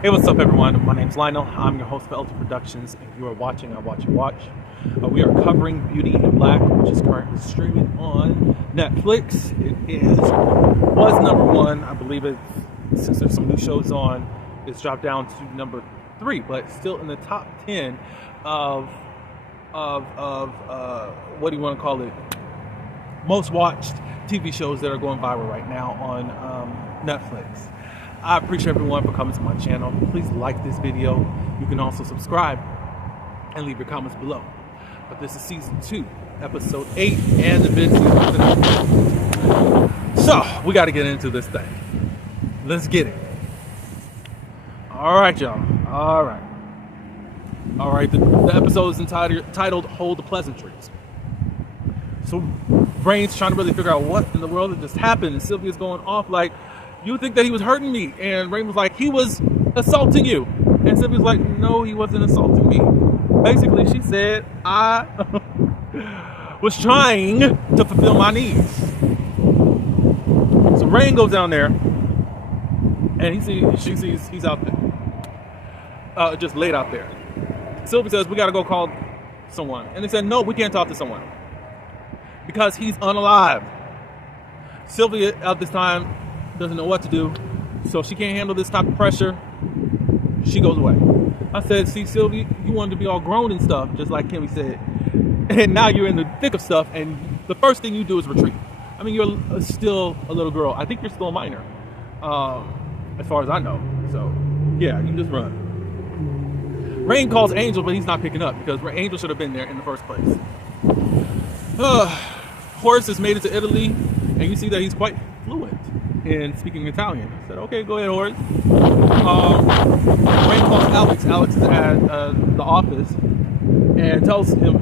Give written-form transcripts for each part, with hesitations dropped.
Hey, what's up, everyone? My name's Lionel. I'm your host for LT Productions. If you are watching, I watch you watch. We are covering Beauty in Black, which is currently streaming on Netflix. Was number one. I believe it, since there's some new shows on, it's dropped down to number 3, but still in the top 10 of what do you want to call it? Most watched TV shows that are going viral right now on Netflix. I appreciate everyone for coming to my channel. Please like this video. You can also subscribe and leave your comments below. But this is season 2, episode 8, and the big season. So we got to get into this thing. Let's get it. All right, y'all. All right. The episode is entitled "Hold the Pleasantries." So Rain's trying to really figure out what in the world had just happened, and Sylvia's going off like, "You think that he was hurting me?" And Rain was like, "He was assaulting you." And Sylvia's like, "No, he wasn't assaulting me." Basically, she said, "I was trying to fulfill my needs." So Rain goes down there, and she sees he's out there, just laid out there. Sylvia says, "We got to go call someone." And they said, "No, we can't talk to someone because he's unalive." Sylvia at this time doesn't know what to do, so she can't handle this type of pressure. She goes away. I said, "See, Sylvia, you wanted to be all grown and stuff, just like Kimmy said, and now you're in the thick of stuff, and the first thing you do is retreat. I mean, you're still a little girl. I think you're still a minor, as far as I know. So, yeah, you just run." Rain calls Angel, but he's not picking up because Angel should have been there in the first place. Horace has made it to Italy, and you see that he's quite fluent in speaking Italian. I said, "Okay, go ahead, Horace." Rain calls Alex. Alex is at the office and tells him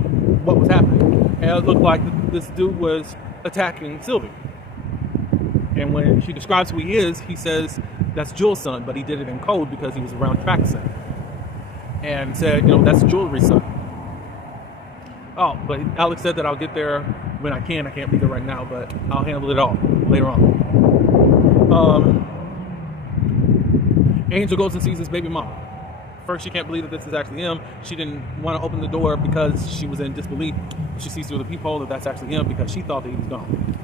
what was happening. And it looked like this dude was attacking Sylvie. And when she describes who he is, he says that's Jules' son, but he did it in code because he was around practicing. And said, "That's Jewelry's son." Oh, but Alex said that I'll get there when I can. I can't be there right now, but I'll handle it all later on. Angel goes and sees his baby mom. First, she can't believe that this is actually him. She didn't want to open the door because she was in disbelief. She sees through the peephole that that's actually him because she thought that he was gone.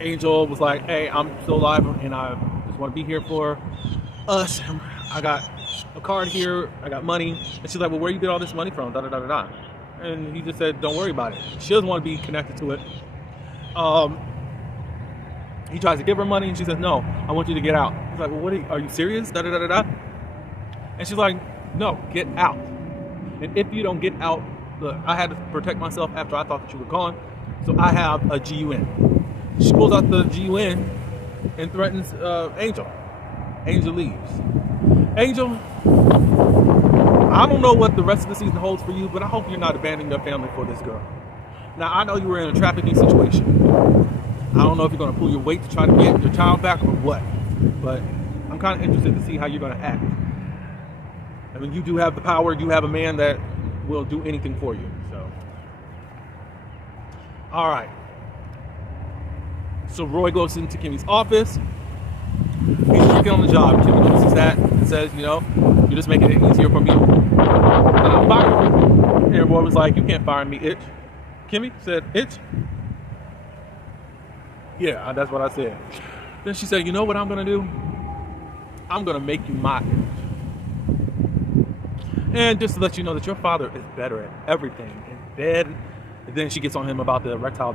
Angel was like, "Hey, I'm still alive and I just want to be here for us. I got a card here, I got money." And she's like, "Well, where you get all this money from? Da da da da da." And he just said, "Don't worry about it." She doesn't want to be connected to it. He tries to give her money, and she says, "No, I want you to get out." He's like, "Well, are you serious? Da da da da da." And she's like, "No, get out. And if you don't get out, look, I had to protect myself after I thought that you were gone, so I have a GUN." She pulls out the GUN and threatens Angel. Angel leaves. Angel, I don't know what the rest of the season holds for you, but I hope you're not abandoning your family for this girl. Now, I know you were in a trafficking situation. I don't know if you're going to pull your weight to try to get your child back or what, but I'm kind of interested to see how you're going to act. I mean, you do have the power. You have a man that will do anything for you. So, all right. So Roy goes into Kimmy's office. He's working on the job. Kimmy notices that and says, "You're just making it easier for me. I'm firing you." And Roy was like, "You can't fire me, itch." Kimmy said, "Itch?" "Yeah, that's what I said." Then she said, "You know what I'm going to do? I'm going to make you my itch. And just to let you know that your father is better at everything in bed." And then she gets on him about the erectile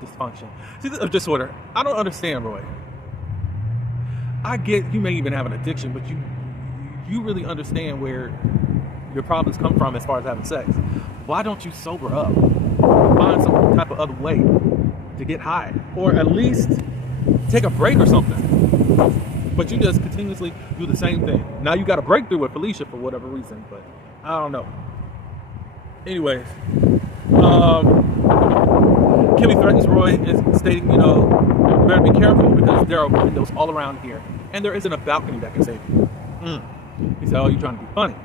dysfunction. See, the disorder. I don't understand, Roy. I get you may even have an addiction, but you really understand where your problems come from as far as having sex. Why don't you sober up? Find some type of other way to get high, or at least take a break or something. But you just continuously do the same thing. Now you got a breakthrough with Felicia for whatever reason, but I don't know. Anyways, Kimmy threatens Roy, stating, "You better be careful because there are windows all around here, and there isn't a balcony that can save you." He said, "Oh, you're trying to be funny."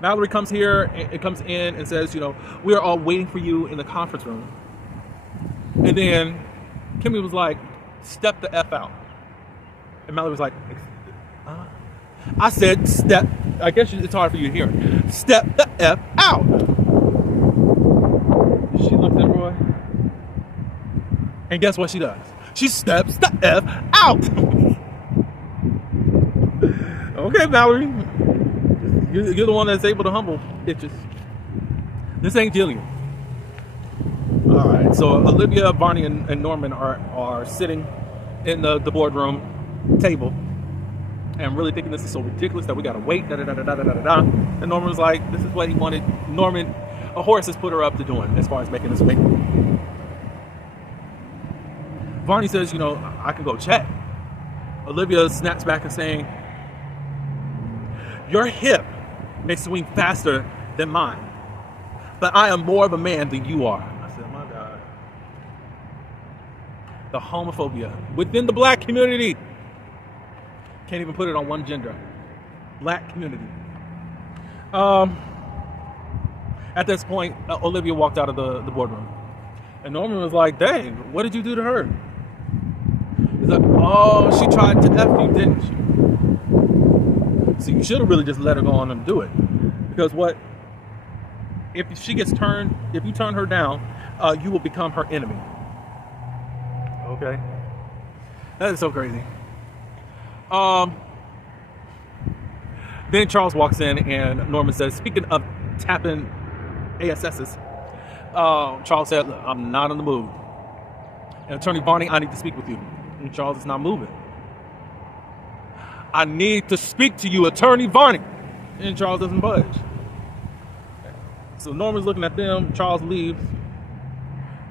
Mallory comes in and says, "We are all waiting for you in the conference room." And then Kimmy was like, "Step the F out." And Mallory was like, I said step. I guess it's hard for you to hear. Step the F out. She looks at Roy. And guess what she does? She steps the F out. Okay, Valerie. You're the one that's able to humble bitches. This ain't Jillian. All right, so Olivia, Barney, and Norman are sitting in the boardroom table and really thinking this is so ridiculous that we gotta wait. And Norman was like, this is what he wanted. Norman, a horse has put her up to doing as far as making this wait. Barney says, I can go check. Olivia snaps back and saying, your hip may swing faster than mine, but I am more of a man than you are. I said, my God. The homophobia within the black community. Can't even put it on one gender. Black community. At this point, Olivia walked out of the boardroom. And Norman was like, dang, what did you do to her? He's like, oh, she tried to F you, didn't she? So you should have really just let her go on and do it. Because if you turn her down, you will become her enemy. Okay? That is so crazy. Then Charles walks in and Norman says, speaking of tapping ASS's, Charles said, look, I'm not in the mood. And Attorney Barney, I need to speak with you. And Charles is not moving. I need to speak to you, Attorney Barney. And Charles doesn't budge. So Norman's looking at them. Charles leaves.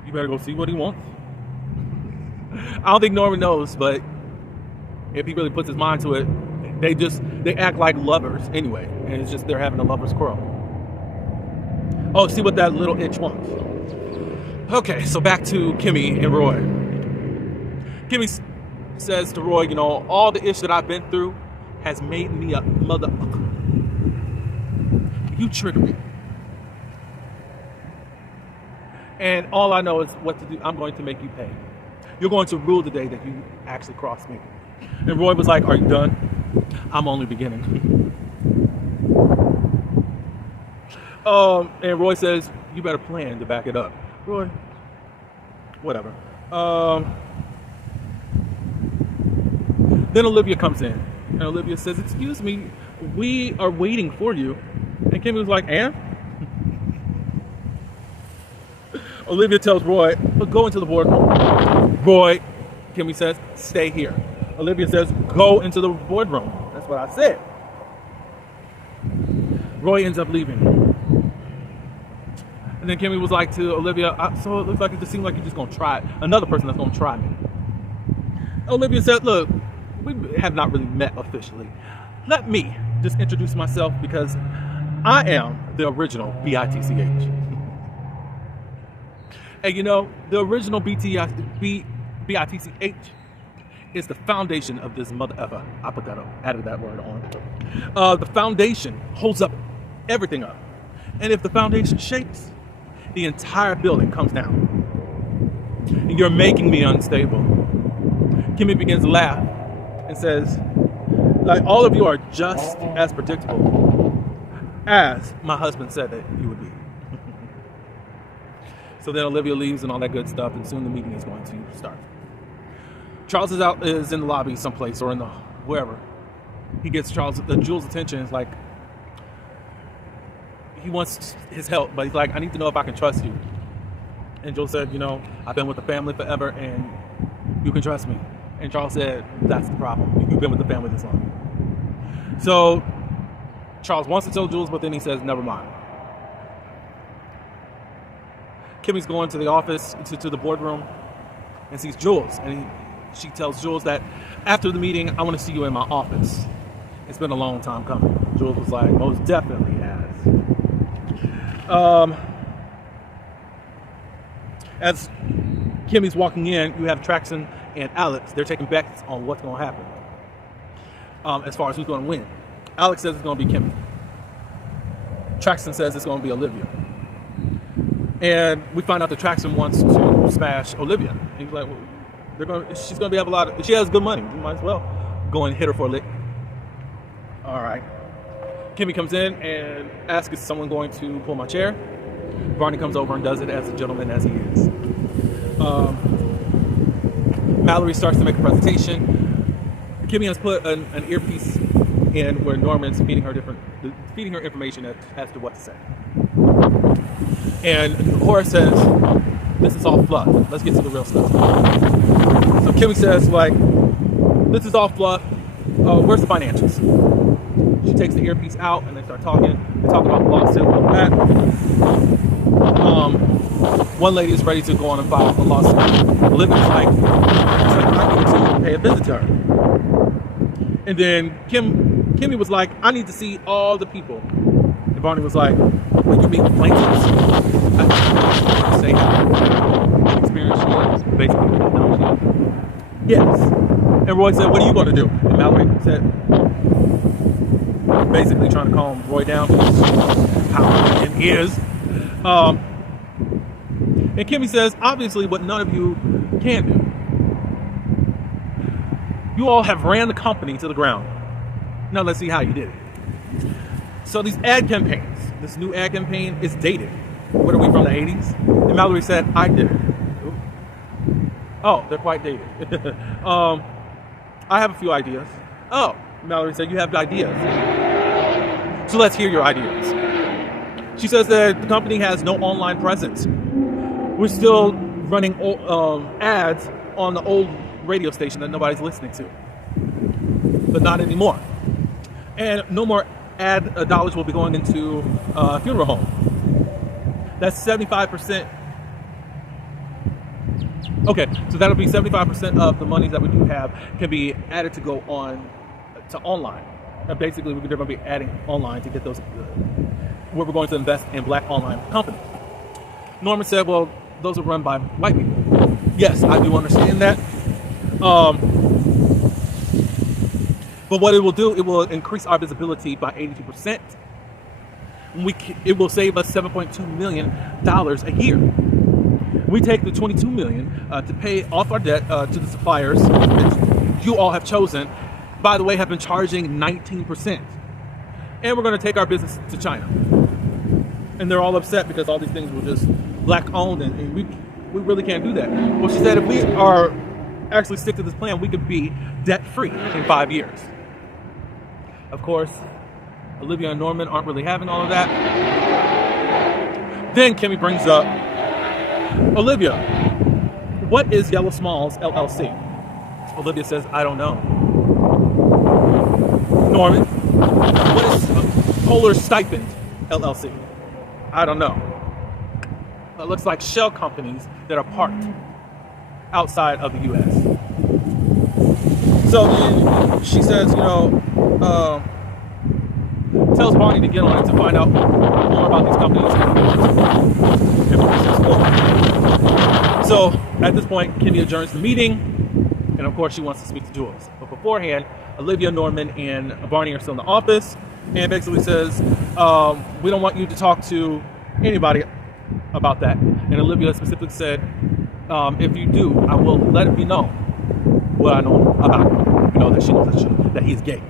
You better go see what he wants. I don't think Norman knows, but if he really puts his mind to it, they act like lovers anyway. And it's just they're having a lover's quarrel. Oh, see what that little itch wants. Okay, so back to Kimmy and Roy. Kimmy says to Roy, all the ish that I've been through has made me a motherfucker. You triggered me. And all I know is what to do. I'm going to make you pay. You're going to rue the day that you actually crossed me. And Roy was like, are you done? I'm only beginning. And Roy says, you better plan to back it up. Roy, whatever. Then Olivia comes in. And Olivia says, excuse me, we are waiting for you. And Kimmy was like, and? Olivia tells Roy, go into the boardroom. Roy, Kimmy says, stay here. Olivia says, go into the boardroom. That's what I said. Roy ends up leaving. And then Kimmy was like to Olivia, so it looks like it just seems like you're just going to try it. Another person that's going to try me. Olivia said, look, we have not really met officially. Let me just introduce myself because I am the original BITCH. And the original BITCH is the foundation of this mother effer. I added that word on. The foundation holds up everything up. And if the foundation shakes, the entire building comes down. And you're making me unstable. Kimmy begins to laugh and says, like, all of you are just as predictable as my husband said that you would be. So then Olivia leaves and all that good stuff, and soon the meeting is going to start. Charles is in the lobby someplace or in the wherever. He gets Jules' attention. It's like he wants his help, but he's like, I need to know if I can trust you. And Jules said, I've been with the family forever, and you can trust me. And Charles said, that's the problem. You've been with the family this long. So Charles wants to tell Jules, but then he says, never mind. Kimmy's going to the office, to the boardroom, and sees Jules. And she tells Jules that after the meeting, I want to see you in my office. It's been a long time coming. Jules was like, most definitely has. As Kimmy's walking in, you have Traxon and Alex. They're taking bets on what's going to happen as far as who's going to win. Alex says it's going to be Kimmy. Traxon says it's going to be Olivia. And we find out that Traxon wants to smash Olivia. He's like, well, she's going to be have a lot of, she has good money. You might as well go and hit her for a lick. Kimmy comes in and asks, is someone going to pull my chair? Barney comes over and does it as a gentleman as he is. Mallory starts to make a presentation. Kimmy has put an earpiece in where Norman's feeding her information as to what to say. And Horace says, this is all fluff. Let's get to the real stuff. So Kimmy says, like, this is all fluff. Where's the financials? She takes the earpiece out and they start talking. They talk about the lawsuit and all that. One lady is ready to go on and file a lawsuit. Olivia's like, I need to pay a visit to her. And then Kimmy was like, I need to see all the people. And Barney was like, will you meet the plaintiffs? I don't say how experienced she is, basically what she knows. Yes. And Roy said, what are you going to do? And Mallory said, basically trying to calm Roy down, how it is. And Kimmy says, obviously, what none of you can do. You all have ran the company to the ground. Now let's see how you did it. So these ad campaigns, this new ad campaign is dated. What are we, from the 80s? And Mallory said, I did it. Oh, they're quite dated. I have a few ideas. Oh, Mallory said, you have ideas. So let's hear your ideas. She says that the company has no online presence. We're still running ads on the old radio station that nobody's listening to. But not anymore. And no more ad dollars will be going into funeral home. That's 75%. Okay, so that'll be 75% of the money that we do have can be added to go on to online. Basically, they're going to be adding online to get those, where we're going to invest in black online companies. Norman said, well, those are run by white people. Yes, I do understand that. But what it will do, it will increase our visibility by 82%. It will save us $7.2 million a year. We take the $22 million to pay off our debt to the suppliers that you all have chosen, by the way, have been charging 19%. And we're going to take our business to China. And they're all upset because all these things were just black owned, and we really can't do that. Well, she said if we are actually stick to this plan, we could be debt free in 5 years. Of course, Olivia and Norman aren't really having all of that. Then Kimmy brings up, Olivia, what is Yellow Smalls LLC? Olivia says, I don't know. Norman, what is Polar Stipend LLC? I don't know. It looks like shell companies that are parked outside of the U.S. So then she says, tells Barney to get on it to find out more about these companies. So at this point, Kimmy adjourns the meeting, and of course she wants to speak to Jules. But beforehand, Olivia, Norman, and Barney are still in the office, and basically says, we don't want you to talk to anybody about that. And Olivia specifically said, if you do, I will let it be known what I know about him. That she knows that he's gay.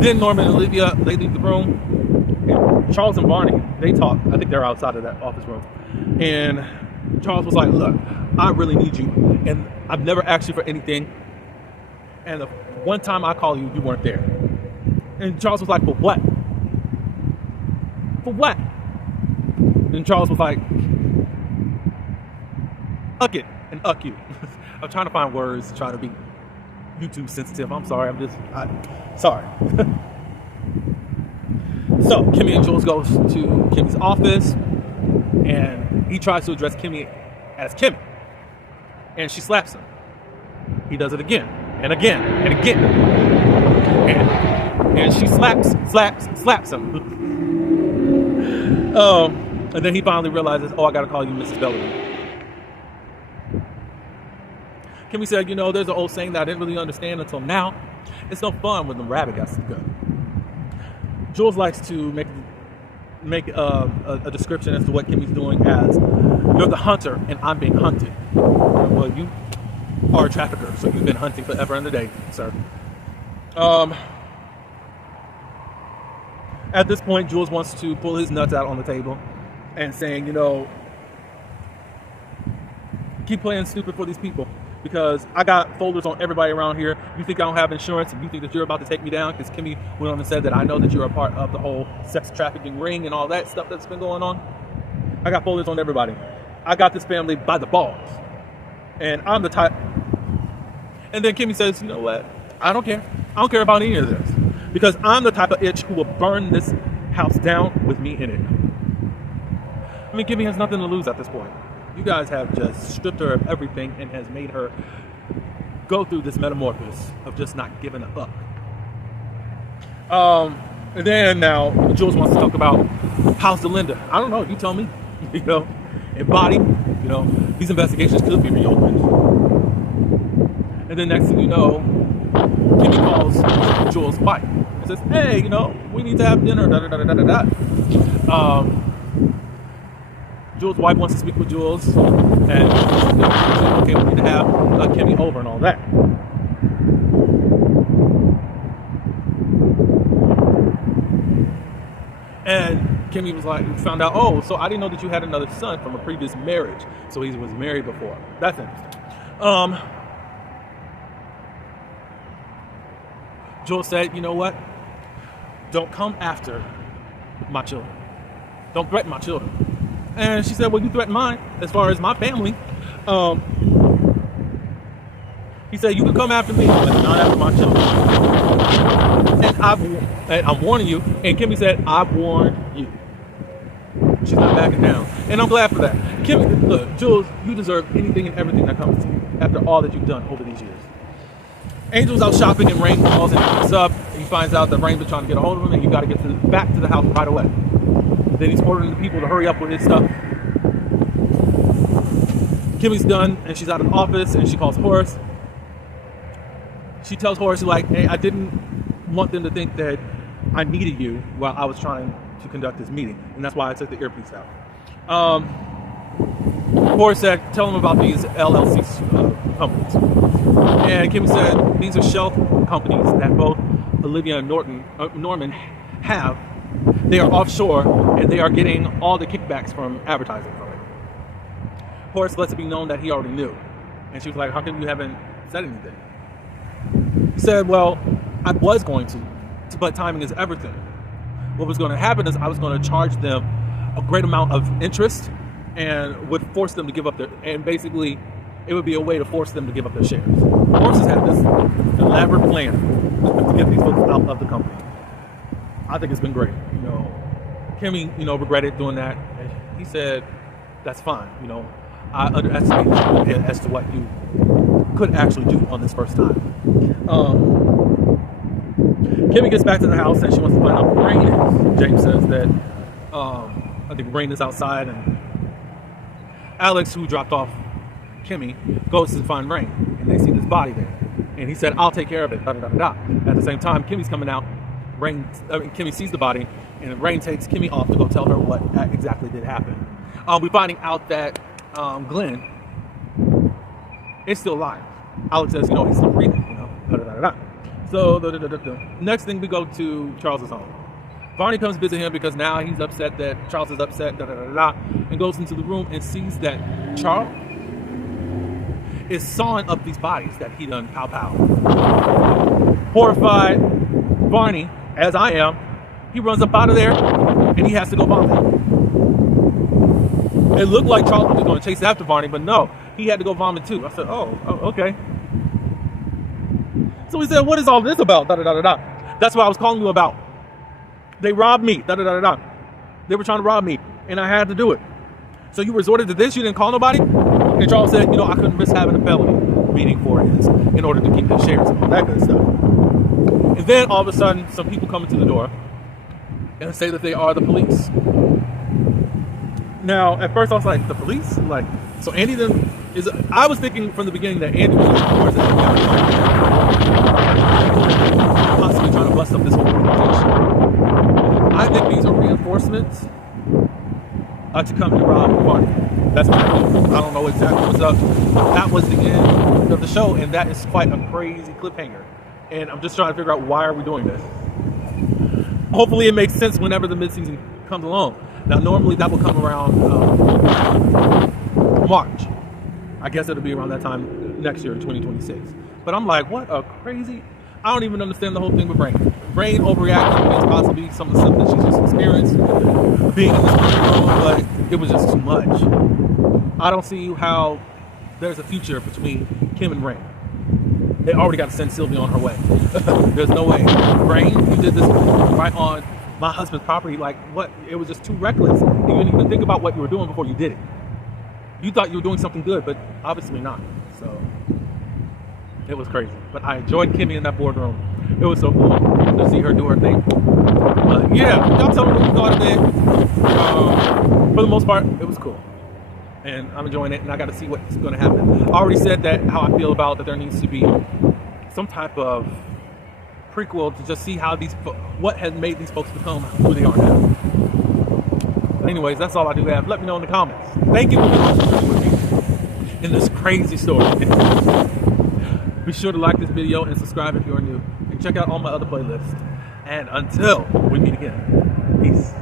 Then Norman and Olivia, they leave the room. And Charles and Barney, they talk. I think they're outside of that office room. And Charles was like, look, I really need you. And I've never asked you for anything. And the one time I called you, you weren't there. And Charles was like, for what? For what? And Charles was like, uck it and uck you. I'm trying to find words to try to be YouTube sensitive. I'm sorry. Sorry. So Kimmy and Jules goes to Kimmy's office, and he tries to address Kimmy as Kimmy, and she slaps him. He does it again and again and again, and she slaps him. And then he finally realizes, oh, I gotta call you Mrs. Bellamy. Kimmy said, there's an old saying that I didn't really understand until now. It's no fun when the rabbit gets to go. Jules likes to make a description as to what Kimmy's doing as, you're the hunter and I'm being hunted. Well, are a trafficker. So you've been hunting forever and a day, sir. At this point, Jules wants to pull his nuts out on the table and saying, keep playing stupid for these people because I got folders on everybody around here. You think I don't have insurance and you think that you're about to take me down because Kimmy went on and said that I know that you're a part of the whole sex trafficking ring and all that stuff that's been going on. I got folders on everybody. I got this family by the balls. And I'm the type. And then Kimmy says, you know what? I don't care. I don't care about any of this. Because I'm the type of itch who will burn this house down with me in it. I mean, Kimmy has nothing to lose at this point. You guys have just stripped her of everything and has made her go through this metamorphosis of just not giving a fuck. And then now Jules wants to talk about how's Delinda. I don't know. You tell me. And Body. These investigations could be reopened. And then next thing you know, Kimmy calls Jules' wife and says, hey, we need to have dinner, Jules' wife wants to speak with Jules, and okay, we need to have Kimmy over and all that. And Kimmy was like, found out, so I didn't know that you had another son from a previous marriage. So he was married before. That's interesting. Jules said, you know what? Don't come after my children. Don't threaten my children. And she said, well, you threaten mine as far as my family. He said, you can come after me, but not after my children. And I'm warning you. And Kimmy said, I've warned you. She's not backing down. And I'm glad for that. Kimmy, look, Jules, you deserve anything and everything that comes to you after all that you've done over these years. Angel's out shopping and Rain calls and picks up. And he finds out that Rain's been trying to get a hold of him and you got to get back to the house right away. Then he's ordering the people to hurry up with his stuff. Kimmy's done and she's out of the office and she calls Horace. She tells Horace, hey, I didn't want them to think that I needed you while I was trying to conduct this meeting. And that's why I took the earpiece out. Horace said, tell them about these LLC companies. And Kimmy said, these are shelf companies that both Olivia and Norman have. They are offshore and they are getting all the kickbacks from advertising from it. Horace lets it be known that he already knew. And she was like, how come you haven't said anything? He said, well, I was going to, but timing is everything. What was going to happen is I was going to charge them a great amount of interest and would force them to give up and basically it would be a way to force them to give up their shares. Horace has had this elaborate plan to get these folks out of the company. I think it's been great. Kimmy, regretted doing that. And he said, that's fine. I underestimated you as to what you could actually do on this first time. Kimmy gets back to the house and she wants to find out where Rain is. James says that I think Rain is outside and Alex, who dropped off Kimmy, goes to find Rain and they see this body there. And he said, I'll take care of it. At the same time, Kimmy's coming out. Kimmy sees the body and Rain takes Kimmy off to go tell her what exactly did happen. We're finding out that Glenn is still alive. Alex says, he's still breathing, So, next thing we go to Charles's home. Barney comes visit him because now he's upset that Charles is upset, and goes into the room and sees that Charles is sawing up these bodies that he done pow. Horrified, Barney, as I am, he runs up out of there and he has to go vomit. It looked like Charles was going to chase after Barney, but no, he had to go vomit too. I said, oh okay. So he said, what is all this about? That's what I was calling you about. They robbed me. They were trying to rob me, and I had to do it. So you resorted to this? You didn't call nobody? And Charles said, I couldn't risk having a felony meeting for his in order to keep his shares and all that good stuff. And then all of a sudden, some people come into the door and say that they are the police. Now, at first I was like, the police? So Andy then is, I was thinking from the beginning that Andy was possibly trying to bust up this whole organization. I think these are reinforcements to come to rob the party. That's what I do. I don't know exactly what's up. That was the end of the show, and that is quite a crazy cliffhanger. And I'm just trying to figure out, why are we doing this? Hopefully it makes sense whenever the midseason comes along. Now, normally that will come around March. I guess it'll be around that time next year in 2026. But I'm like, what a crazy... I don't even understand the whole thing with Rain. Rain overreacted against possibly some of the stuff that she just experienced being in this room, but it was just too much. I don't see how there's a future between Kim and Rain. They already got to send Sylvia on her way. There's no way. Rain, you did this right on my husband's property. Like, what? It was just too reckless. You didn't even think about what you were doing before you did it. You thought you were doing something good, but obviously not. So it was crazy. But I enjoyed Kimmy in that boardroom. It was so cool to see her do her thing. But yeah, y'all tell me what you thought of it. For the most part, it was cool. And I'm enjoying it, and I got to see what's going to happen. I already said that, how I feel about that there needs to be some type of prequel to just see how what has made these folks become who they are now. But anyways, that's all I do have. Let me know in the comments. Thank you for being with me in this crazy story. Be sure to like this video and subscribe if you are new. And check out all my other playlists. And until we meet again, peace.